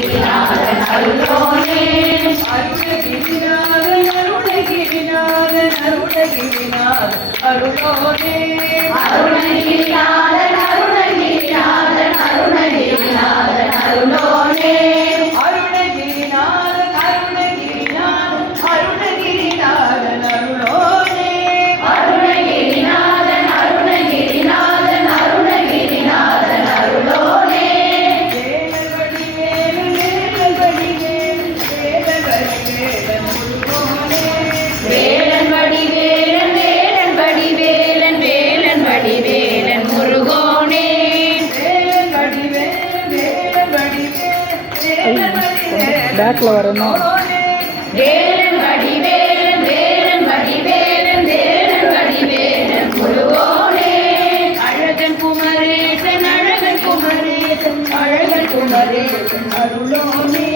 அருணகிரிநாதன் அருளோனே அருணகிரிநாதன் அருணகிரிநாதன் அருணகிரிநாதன் அருளோனே அருணகிரிநாதன் அருணகிரிநாதன் அருணகிரிநாதன் அருளோனே அருணகிரிநாதன் அருணகிரிநாதன் அருணகிரிநாதன் அருளோனே அருணகிரிநாதன் அருணகிரிநாதன் அருணகிரிநாதன் அருளோனே வேலன் வடிவேலன் வேலன் வடிவேலன் வேலன் வடிவேலன் முருகோனே வேலன் வடிவேலன் வேலன் வடிவேலன் பேக்கில் வரணும். வேலன் வடிவேலன் வேலன் வடிவேலன் வேலன் வடிவேலன் முருகோனே அழகன் குமரேசன் அழகன் குமரேசன் அழகன் குமரேசன் அருளோனே